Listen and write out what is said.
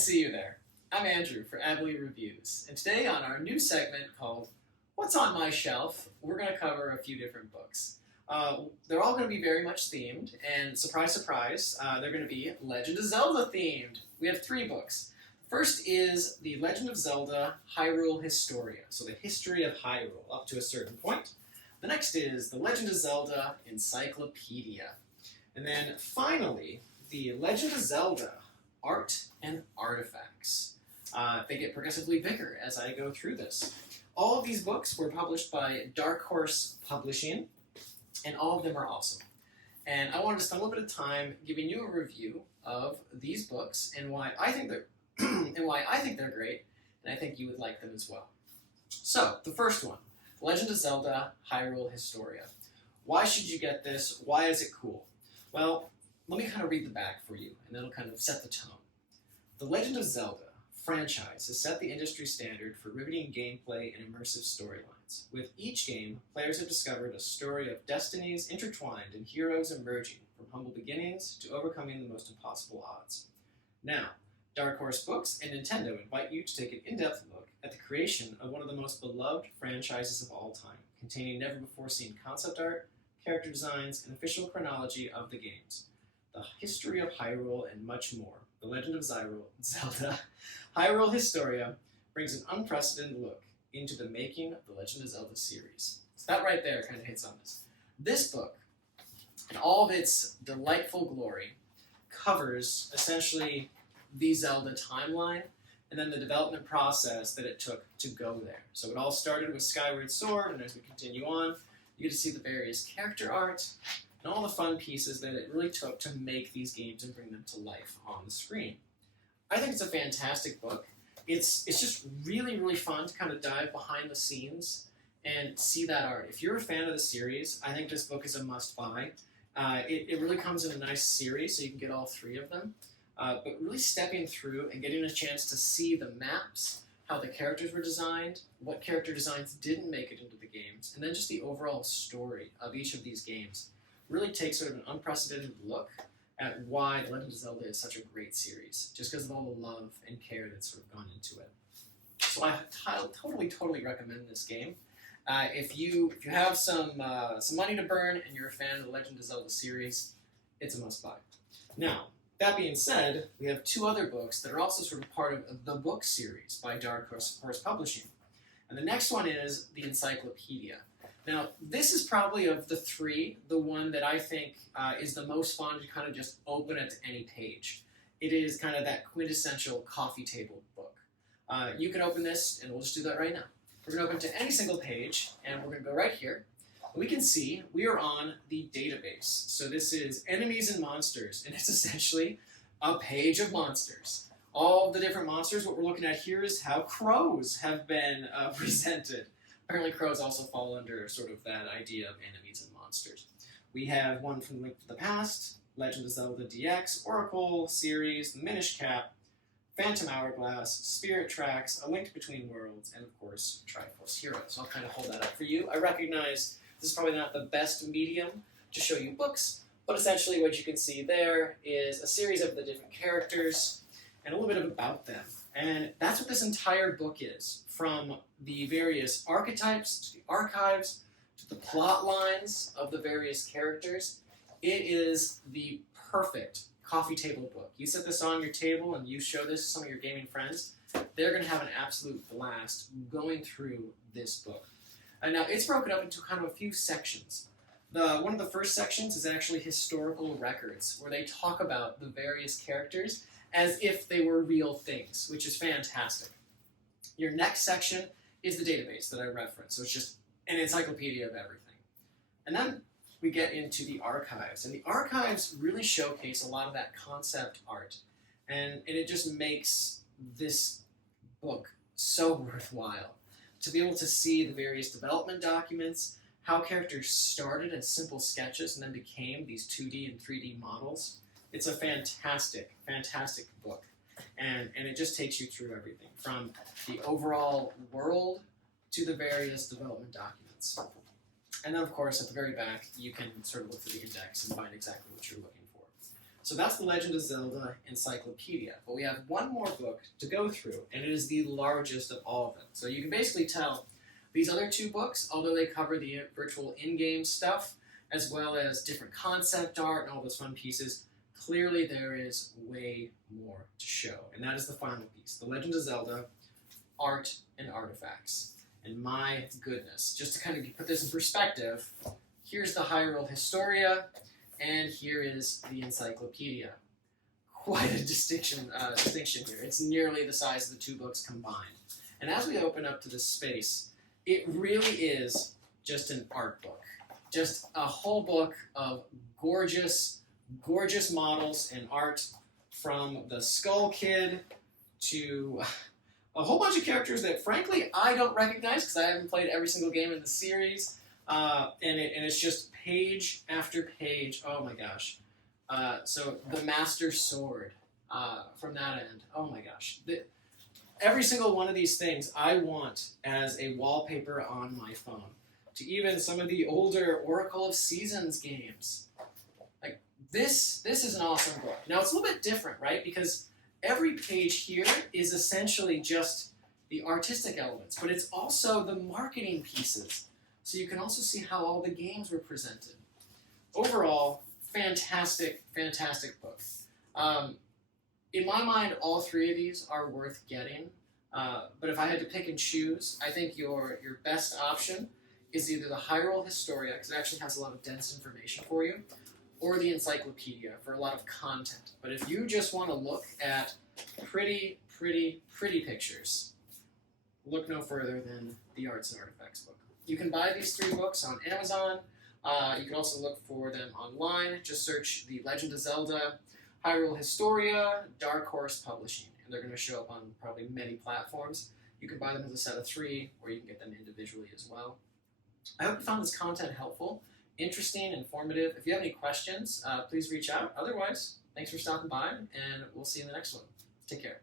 see you there. I'm Andrew for ABELI Reviews, and today on our new segment called What's on My Shelf, we're going to cover a few different books. They're all going to be very much themed, and surprise, surprise, they're going to be Legend of Zelda themed. We have 3 books. First is the Legend of Zelda Hyrule Historia, so the history of Hyrule up to a certain point. The next is the Legend of Zelda Encyclopedia. And then finally, the Legend of Zelda Art and Artifacts. They get progressively bigger as I go through this. All of these books were published by Dark Horse Publishing, and all of them are awesome. And I wanted to spend a little bit of time giving you a review of these books and why I think they're they're great, and I think you would like them as well. So, the first one, Legend of Zelda Hyrule Historia. Why should you get this? Why is it cool? Well, let me kind of read the back for you, and that'll kind of set the tone. The Legend of Zelda franchise has set the industry standard for riveting gameplay and immersive storylines. With each game, players have discovered a story of destinies intertwined and heroes emerging from humble beginnings to overcoming the most impossible odds. Now, Dark Horse Books and Nintendo invite you to take an in-depth look at the creation of one of the most beloved franchises of all time, containing never-before-seen concept art, character designs, and official chronology of the games, the history of Hyrule, and much more. The Legend of Zelda Hyrule Historia brings an unprecedented look into the making of the Legend of Zelda series. So that right there kind of hits on this. This book, in all of its delightful glory, covers essentially the Zelda timeline and then the development process that it took to go there. So it all started with Skyward Sword, and as we continue on, you get to see the various character art and all the fun pieces that it really took to make these games and bring them to life on the screen. I think it's a fantastic book. It's just really, really fun to kind of dive behind the scenes and see that art. If you're a fan of the series, I think this book is a must-buy. It really comes in a nice series, so you can get all 3 of them. But really stepping through and getting a chance to see the maps, how the characters were designed, what character designs didn't make it into the games, and then just the overall story of each of these games really takes sort of an unprecedented look at why The Legend of Zelda is such a great series, just because of all the love and care that's sort of gone into it. So I totally recommend this game. If you have some money to burn and you're a fan of the Legend of Zelda series, it's a must-buy. Now, that being said, we have 2 other books that are also sort of part of the book series by Dark Horse Publishing. And the next one is the Encyclopedia. Now, this is probably of the 3, the one that I think is the most fun to kind of just open at any page. It is kind of that quintessential coffee table book. You can open this, and we'll just do that right now. We're going to open to any single page, and we're going to go right here. We can see we are on the database. So this is Enemies and Monsters, and it's essentially a page of monsters. All the different monsters, what we're looking at here is how crows have been presented. Apparently crows also fall under sort of that idea of enemies and monsters. We have one from Link to the Past, Legend of Zelda DX, Oracle series, Minish Cap, Phantom Hourglass, Spirit Tracks, A Link Between Worlds, and of course, Triforce Heroes. I'll kind of hold that up for you. I recognize this is probably not the best medium to show you books, but essentially what you can see there is a series of the different characters and a little bit about them. And that's what this entire book is, from the various archetypes to the archives to the plot lines of the various characters. It is the perfect coffee table book. You set this on your table and you show this to some of your gaming friends, they're going to have an absolute blast going through this book. Now, it's broken up into kind of a few sections. One of the first sections is actually historical records, where they talk about the various characters as if they were real things, which is fantastic. Your next section is the database that I referenced, so it's just an encyclopedia of everything. And then we get into the archives, and the archives really showcase a lot of that concept art, and it just makes this book so worthwhile. To be able to see the various development documents, how characters started as simple sketches and then became these 2D and 3D models. It's a fantastic book. And it just takes you through everything, from the overall world to the various development documents. And then, of course, at the very back, you can sort of look through the index and find exactly what you're looking for. So that's the Legend of Zelda Encyclopedia. But we have one more book to go through, and it is the largest of all of them. So you can basically tell these other two books, although they cover the virtual in-game stuff, as well as different concept art and all those fun pieces, clearly there is way more to show. And that is the final piece, the Legend of Zelda, Art and Artifacts. And my goodness, just to kind of put this in perspective, here's the Hyrule Historia, and here is the Encyclopedia. Quite a distinction here. It's nearly the size of the two books combined. And as we open up to this space, it really is just an art book. Just a whole book of gorgeous, gorgeous models and art, from the Skull Kid to a whole bunch of characters that, frankly, I don't recognize because I haven't played every single game in the series. And it's just page after page. Oh my gosh. So the Master Sword from that end. Oh my gosh. Every single one of these things I want as a wallpaper on my phone. To even some of the older Oracle of Seasons games. Like, this is an awesome book. Now, it's a little bit different, right? Because every page here is essentially just the artistic elements, but it's also the marketing pieces. So you can also see how all the games were presented. Overall, fantastic, fantastic book. In my mind, all three of these are worth getting. But if I had to pick and choose, I think your best option is either the Hyrule Historia, because it actually has a lot of dense information for you, or the Encyclopedia for a lot of content. But if you just want to look at pretty, pretty, pretty pictures, look no further than the Arts and Artifacts book. You can buy these three books on Amazon. You can also look for them online. Just search The Legend of Zelda, Hyrule Historia, Dark Horse Publishing, and they're going to show up on probably many platforms. You can buy them as a set of 3, or you can get them individually as well. I hope you found this content helpful, interesting, informative. If you have any questions, please reach out. Otherwise, thanks for stopping by, and we'll see you in the next one. Take care.